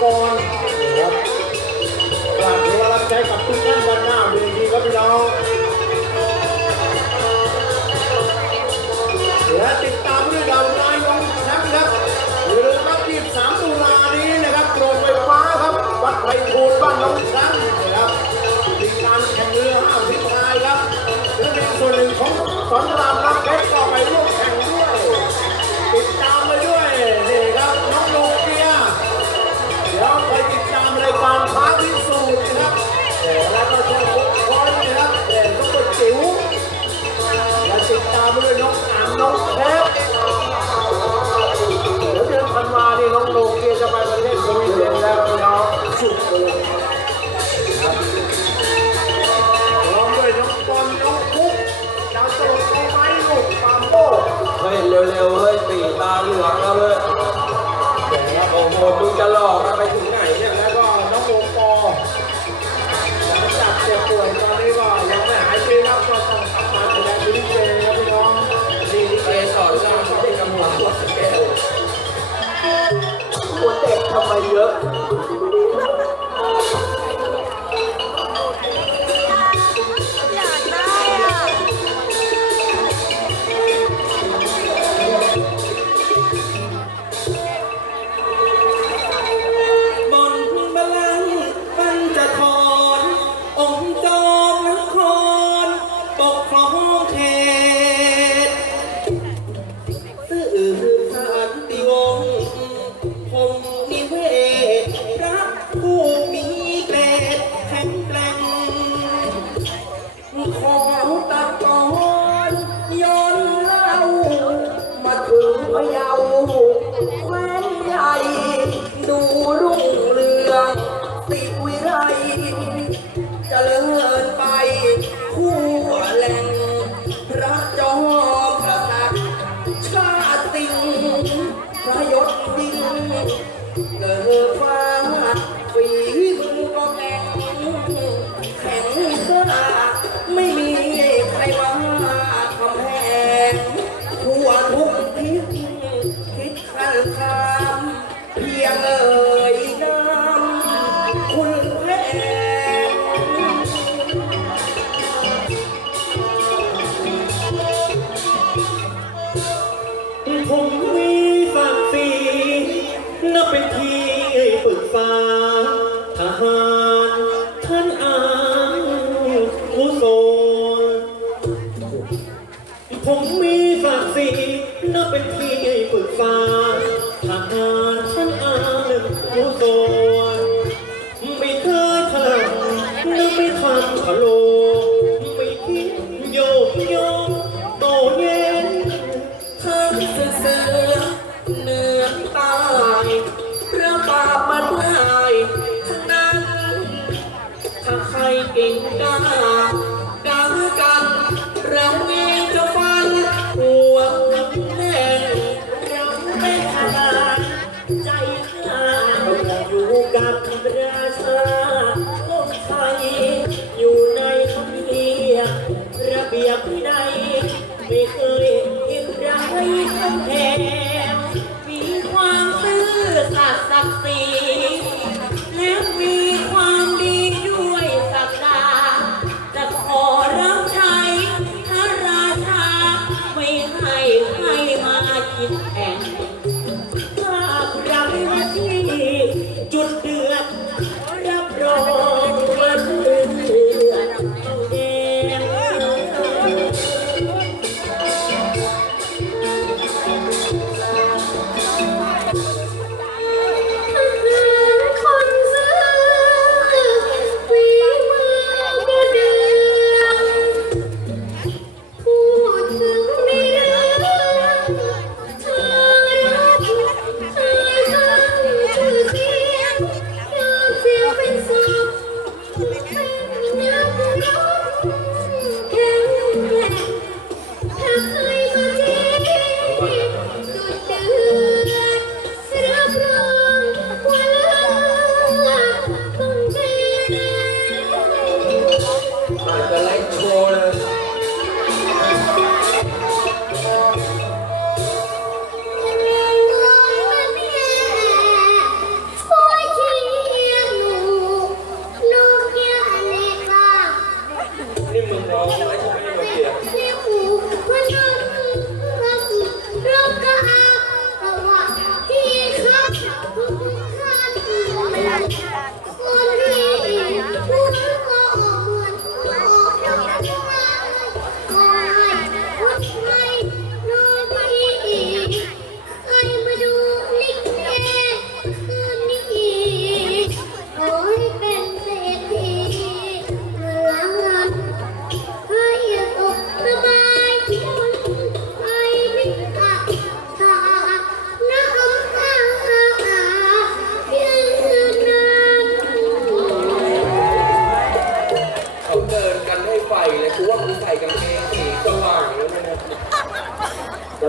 光 เร็วๆเฮ้ยตีตาเหลืองแล้วเว้ยโอ้โหมึงจะหลอกกันไปถึงไหนเนี่ยแล้วก็น้องโมฟอหลังจากเจ็บป่วยตอนนี้ก็ยังไม่หายดีครับก็ต้องกลัมาดูแลลิเกครับพี่น้องลิเกสอนเราเขาเป็นกำลังตัวแก่หัวแตกทำไมเยอะ acompanhar ข้ามเพียงเอ่ยน้ำคุณแม่ผมมีศักฝีนับเป็นที่ปรึกษาทหา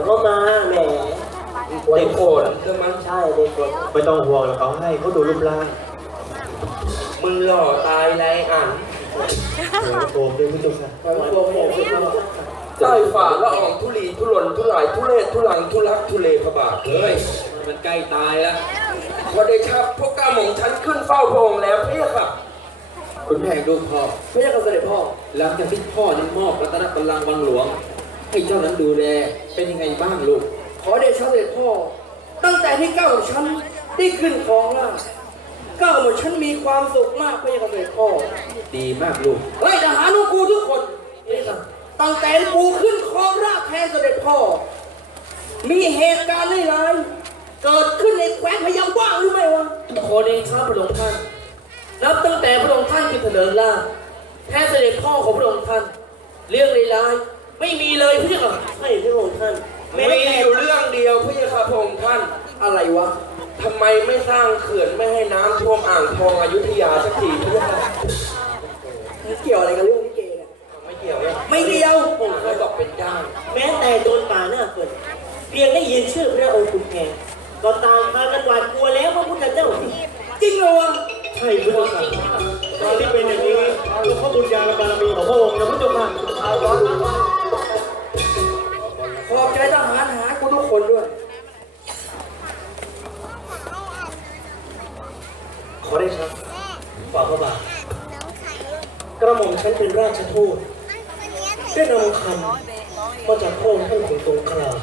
เครื่องมันใช่เลยคนไม่ต้องห่วงหรอกเขาให้เขาดูรูปร่างมึงหล่อตายไรอ่านโอ้โหด้วยพระเจ้าค่ะตัวโมกใต้ฝ่าละอองทุลีทุรนทุรายทุเรศทุลังทุลักทุเลพระบาทเลยมันใกล้ตายแล้วพอได้ชับพวกก้าหม่อมฉันขึ้นเฝ้าพระองค์แล้วพี่ค่ะคุณแม่ลูกพ่อพี่ค่ะเสด็จพ่อหลังจากที่พ่อนั้นมอบรัตนบัลลังก์วังหลวง ให้เจ้านั้นดูแลเป็นยังไงบ้างลูก ขอเดชะเสด็จพ่อ ตั้งแต่ที่เก้าของฉันได้ขึ้นครองราชย์เก้าของฉันมีความสุขมากพี่ค่ะเสด็จพ่อดีมากลูกเฮ้ยทหารของกูทุกคนนี่ค่ะตั้งแต่กูขึ้นครองราชย์แทนเสด็จพ่อ มีเหตุการณ์ร้ายๆเกิดขึ้นในแคว้นพะเยาบ้างหรือไม่วะ ขอเดชะพระองค์ท่าน นับตั้งแต่พระองค์ท่านขึ้นเถลิงล่าชแท้เสด็จพ่อของพระองค์ท่าน เรื่องร้ายๆ ไม่มีเลยพี่ค่ะให้พระองค์ท่านมีอยู่เรื่องเดียวพี่ค่ะพระองค์ท่านอะไรวะทำไมไม่สร้างเขื่อนไม่ให้น้ำท่วมอ่างทองอยุธยาสักทีพี่ค่ะเกี่ยวอะไรกับเรื่องลิเกเนี่ยไม่เกี่ยวเลยไม่เกี่ยวผมเคยบอกเป็นได้แม้แต่โจรป่าหน้าเกิดเพียงได้ยินชื่อพระองค์ขุนแผนก็ต่างพากันหวาดกลัวแล้วพระพุทธเจ้าจริงเหรอวะใช่พระเจ้าค่ะตอนที่เป็นอย่างนี้ก็เพราะบุญญาและบารมีของพระองค์นะพระเจ้าค่ะ ขอบใจทหารหากูทุกคนด้วย ขอได้ครับฝ่าพระบาทกระหม่อมฉันเป็นราชทูตได้นำคำมาจากพระองค์ท่านของสงคราม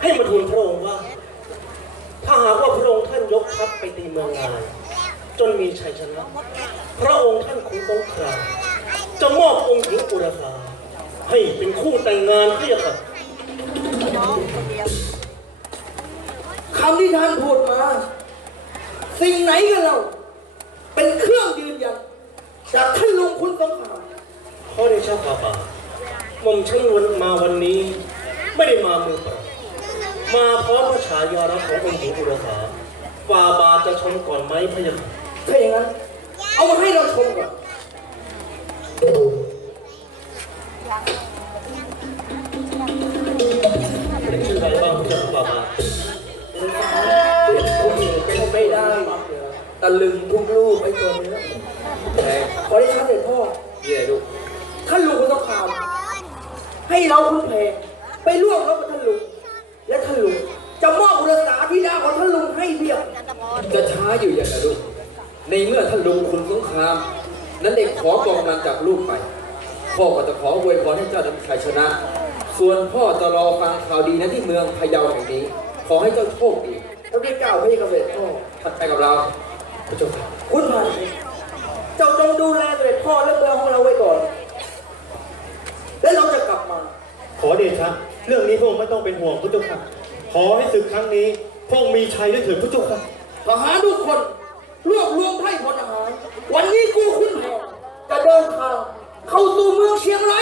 ให้มาทูลพระองค์ว่า ถ้าหากว่าพระองค์ท่านยกทัพไปตีเมืองงานจนมีชัยชนะพระองค์ท่านของสงครามจะมอบองค์หญิงอุรสาให้เป็นคู่แต่งงานพี่ครับคำที่ท่านพูดมา สิ่งไหนกันเรา เป็นเครื่องยืนยันจากท่านลุงคุณสงครามเพราะในชาพาบาหม่อมฉันวันมาวันนี้ ไม่ได้มามือเปล่ามาพร้อมพระฉายาลักษณ์ขององค์หญิงอุรสาฝ่าบาทจะชมก่อนไหมพะยะค่ะถ้าอย่างนั้น เอามาให้เราชมก่อนเป็นชื่ออะไรบ้างพระเจ้าค่ะฝ่าบา ตะลึงทุกลูกไอ้ตัวเนี้ยขอได้ชัดเลยพ่อเย่ลูกท่านลุงคุณสงครามให้เราคุณเพไปร่วมรบกับท่านลุงและท่านลุงจะมอบอุรสาธิดาของท่านลุงให้เดียวจะช้าอยู่อย่างไรลูก ในเมื่อท่านลุงคุณสงคราม นั้นเด็กขอกองกำลังจากลูกไป พ่อก็จะขออวยพรให้เจ้านั้นชัยชนะ ส่วนพ่อจะรอฟังข่าวดีนะที่เมืองพะเยาแห่งนี้ ขอให้เจ้าโชคดีเราได้กล่าวให้กับเสด็จพ่อ ถัดไปกับเรา พระเจ้าค่ะคุณผ่านไปเจ้าจงดูแลเสด็จพ่อและเมืองของเราไว้ก่อน แล้วเราจะกลับมา ขอเดชะเรื่องนี้พระองค์ไม่ต้องเป็นห่วงพระเจ้าค่ะ ขอให้ศึกครั้งนี้พระองค์มีชัยด้วยเถิดพระเจ้าค่ะทหารทุกคนรวบรวมไพร่พลทหาร วันนี้กูขึ้นแห่จะเดินทางเข้าสู่เมืองเชียงราย